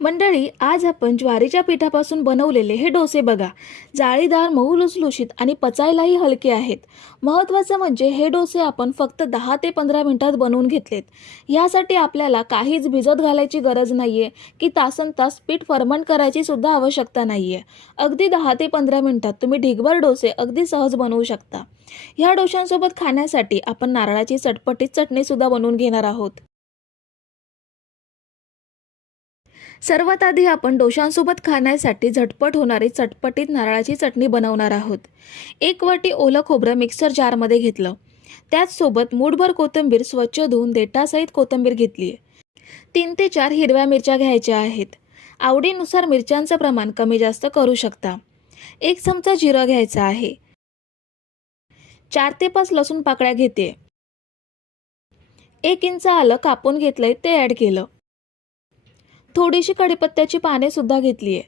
मंडळी आज आपण ज्वारीच्या पिठापासून बनवलेले हे डोसे बघा. जाळीदार मऊ लुसलुशीत आणि पचायलाही हलके आहेत. महत्त्वाचं म्हणजे हे डोसे आपण फक्त दहा ते पंधरा मिनिटात बनवून घेतलेत. यासाठी आपल्याला काहीच भिजत घालायची गरज नाही आहे की तासन तास पीठ फर्मंट करायची सुद्धा आवश्यकता नाही आहे अगदी दहा ते पंधरा मिनिटात तुम्ही ढिगभर डोसे अगदी सहज बनवू शकता. ह्या डोशांसोबत खाण्यासाठी आपण नारळाची चटपटीत चटणीसुद्धा बनवून घेणार आहोत. सर्वात आधी आपण डोशांसोबत खाण्यासाठी झटपट होणारी चटपटीत नारळाची चटणी बनवणार आहोत. एक वाटी ओलं खोबरं मिक्सर जारमध्ये घेतलं. त्याचसोबत मूठभर कोथिंबीर स्वच्छ धुवून देठासहित कोथिंबीर घेतली आहे. तीन ते चार हिरव्या मिरच्या घ्यायच्या आहेत. आवडीनुसार मिरच्यांचं प्रमाण कमी जास्त करू शकता. एक चमचा जिरं घ्यायचा आहे. चार ते पाच लसूण पाकळ्या घेते. एक इंच आलं कापून घेतलंय ते ॲड केलं. थोडीशी कढीपत्त्याची पाने सुद्धा घेतली आहे.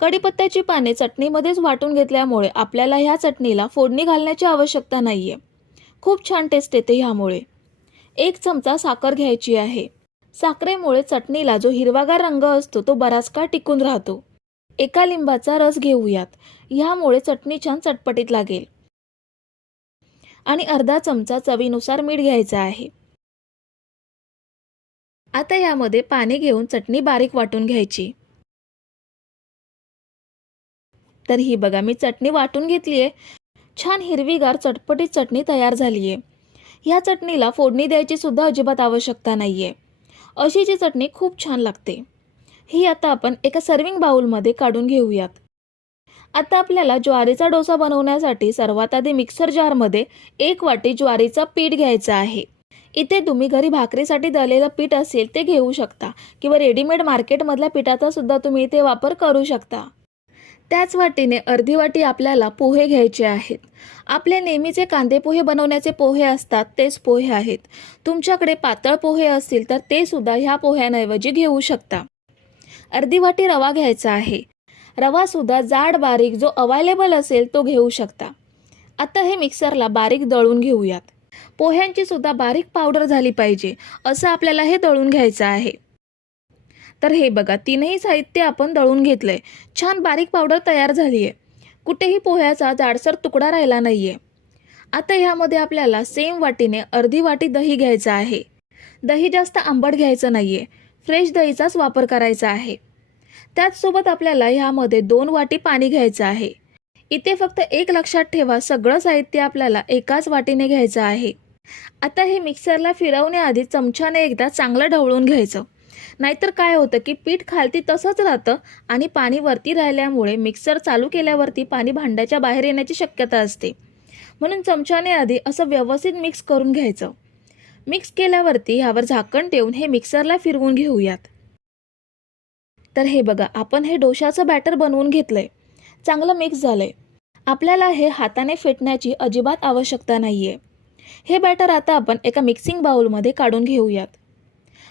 कढीपत्त्याची पाने चटणीमध्येच वाटून घेतल्यामुळे आपल्याला ह्या चटणीला फोडणी घालण्याची आवश्यकता नाही आहे खूप छान टेस्ट येते ह्यामुळे. एक चमचा साखर घ्यायची आहे. साखरेमुळे चटणीला जो हिरवागार रंग असतो तो बराच काळ टिकून राहतो. एका लिंबाचा रस घेऊयात. ह्यामुळे चटणी छान चटपटीत लागेल. आणि अर्धा चमचा चवीनुसार मीठ घ्यायचा आहे. आता यामध्ये पाणी घेऊन चटणी बारीक वाटून घ्यायची. तर ही बघा मी चटणी वाटून घेतली आहे. छान हिरवीगार चटपटीत चटणी तयार झाली आहे. ह्या चटणीला फोडणी द्यायची सुद्धा अजिबात आवश्यकता नाही आहे अशीची चटणी खूप छान लागते. ही आता आपण एका सर्विंग बाउलमध्ये काढून घेऊयात. आता आपल्याला ज्वारीचा डोसा बनवण्यासाठी सर्वात आधी मिक्सर जारमध्ये एक वाटी ज्वारीचा पीठ घ्यायचा आहे. इथे तुम्ही घरी भाकरीसाठी दळलेलं पीठ असेल ते घेऊ शकता किंवा रेडीमेड मार्केटमधल्या पिठाचा सुद्धा तुम्ही इथे वापर करू शकता. त्याच वाटीने अर्धी वाटी आपल्याला पोहे घ्यायचे आहेत. आपले नेहमीचे कांदे पोहे बनवण्याचे पोहे असतात तेच पोहे आहेत. तुमच्याकडे पातळ पोहे असतील तर ते सुद्धा ह्या पोह्यांऐवजी घेऊ शकता. अर्धी वाटी रवा घ्यायचा आहे. रवा सुद्धा जाड बारीक जो अवेलेबल असेल तो घेऊ शकता. आता हे मिक्सरला बारीक दळून घेऊयात. पोह्यांची सुद्धा बारीक पावडर झाली पाहिजे असं आपल्याला हे दळून घ्यायचं आहे. तर हे बघा तीनही साहित्य आपण दळून घेतलंय. छान बारीक पावडर तयार झाली आहे कुठेही पोह्याचा जाडसर तुकडा राहिला नाही आहे आता ह्यामध्ये आपल्याला सेम वाटीने अर्धी वाटी दही घ्यायचं आहे. दही जास्त आंबट घ्यायचं नाही आहे फ्रेश दहीचाच वापर करायचा आहे. त्याचसोबत आपल्याला ह्यामध्ये दोन वाटी पाणी घ्यायचं आहे. इथे फक्त एक लक्षात ठेवा सगळं साहित्य आपल्याला एकाच वाटीने घ्यायचं आहे. आता हे मिक्सरला फिरवण्याआधी चमच्याने एकदा चांगलं ढवळून घ्यायचं. नाहीतर काय होतं की पीठ खालती तसंच राहतं आणि पाणी वरती राहिल्यामुळे मिक्सर चालू केल्यावरती पाणी भांड्याच्या बाहेर येण्याची शक्यता असते. म्हणून चमच्याने आधी असं व्यवस्थित मिक्स करून घ्यायचं. मिक्स केल्यावरती ह्यावर झाकण ठेवून हे मिक्सरला फिरवून घेऊयात. तर हे बघा आपण हे डोशाचं बॅटर बनवून घेतलंय. चांगलं मिक्स झालंय. आपल्याला हे हाताने फेटण्याची अजिबात आवश्यकता नाही आहे हे बॅटर आता आपण एका मिक्सिंग बाउलमध्ये काढून घेऊयात.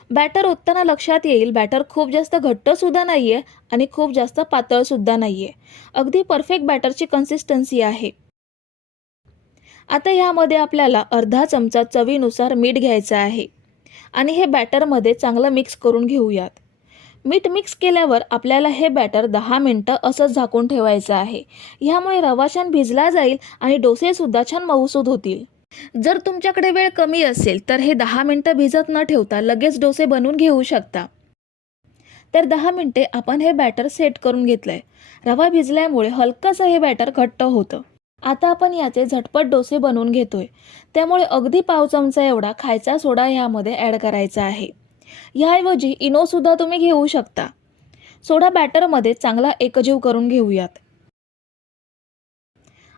बॅटर ओतताना लक्षात येईल बॅटर खूप जास्त घट्टसुद्धा नाही आहे आणि खूप जास्त पातळसुद्धा नाही आहे अगदी परफेक्ट बॅटरची कन्सिस्टन्सी आहे. आता ह्यामध्ये आपल्याला अर्धा चमचा चवीनुसार मीठ घ्यायचं आहे आणि हे बॅटरमध्ये चांगलं मिक्स करून घेऊयात. मीठ मिक्स केल्यावर आपल्याला हे बॅटर दहा मिनटं असंच झाकून ठेवायचं आहे. ह्यामुळे रवा छान भिजला जाईल आणि डोसेसुद्धा छान मऊसूद होतील. जर तुमच्याकडे वेळ कमी असेल तर हे दहा मिनटं भिजत न ठेवता लगेच डोसे बनवून घेऊ शकता. तर दहा मिनटे आपण हे बॅटर सेट करून घेतलंय. रवा भिजल्यामुळे हलकंसं हे बॅटर घट्ट होतं. आता आपण याचे झटपट डोसे बनवून घेतोय. त्यामुळे अगदी पाव चमचा एवढा खायचा सोडा ह्यामध्ये ॲड करायचा आहे. ह्याऐवजी इनोसुद्धा तुम्ही घेऊ शकता. सोडा बॅटरमध्ये चांगला एकजीव करून घेऊयात.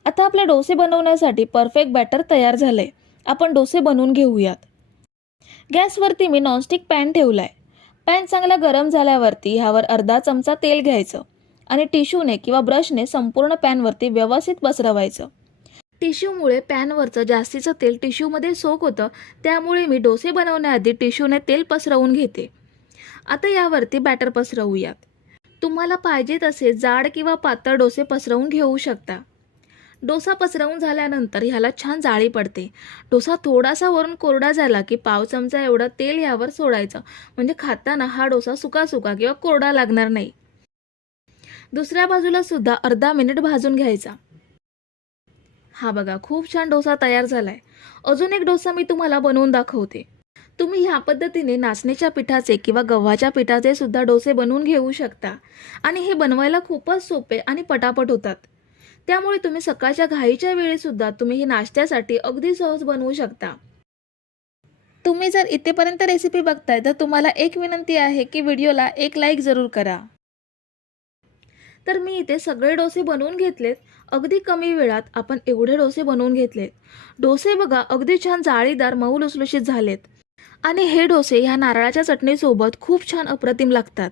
आता आपले डोसे बनवण्यासाठी परफेक्ट बॅटर तयार झालंय. आपण डोसे बनवून घेऊयात. गॅसवरती मी नॉनस्टिक पॅन ठेवला आहे पॅन चांगला गरम झाल्यावरती ह्यावर अर्धा चमचा तेल घ्यायचं आणि टिश्यूने किंवा ब्रशने संपूर्ण पॅनवरती व्यवस्थित पसरवायचं. टिश्यूमुळे पॅनवरचं जास्तीचं तेल टिश्यूमध्ये सोक होतं त्यामुळे मी डोसे बनवण्याआधी टिश्यूने तेल पसरवून घेते. आता यावरती बॅटर पसरवूयात. तुम्हाला पाहिजे तसे जाड किंवा पातळ डोसे पसरवून घेऊ शकता. डोसा पसरवून झाल्यानंतर ह्याला छान जाळी पडते. डोसा थोडासा वरून कोरडा झाला की पाव चमचा एवढं तेल ह्यावर सोडायचं. म्हणजे खाताना हा डोसा सुका सुका किंवा कोरडा लागणार नाही. दुसऱ्या बाजूला सुद्धा अर्धा मिनिट भाजून घ्यायचा. हा बघा खूप छान डोसा तयार झालाय. अजून एक डोसा मी तुम्हाला बनवून दाखवते. तुम्ही ह्या पद्धतीने नाचणीच्या पिठाचे किंवा गव्हाच्या पिठाचे सुद्धा डोसे बनवून घेऊ शकता. आणि हे बनवायला खूपच सोपे आणि पटापट होतात. त्यामुळे तुम्ही सकाळच्या घाईच्या वेळीसुद्धा तुम्ही हे नाश्त्यासाठी अगदी सहज बनवू शकता. तुम्ही जर इथेपर्यंत रेसिपी बघताय तर तुम्हाला एक विनंती आहे की व्हिडिओला एक लाईक जरूर करा. तर मी इथे सगळे डोसे बनवून घेतलेत. अगदी कमी वेळात आपण एवढे डोसे बनवून घेतलेत. डोसे बघा अगदी छान जाळीदार मऊ लुसलुशीत झालेत. आणि हे डोसे ह्या नारळाच्या चटणीसोबत खूप छान अप्रतिम लागतात.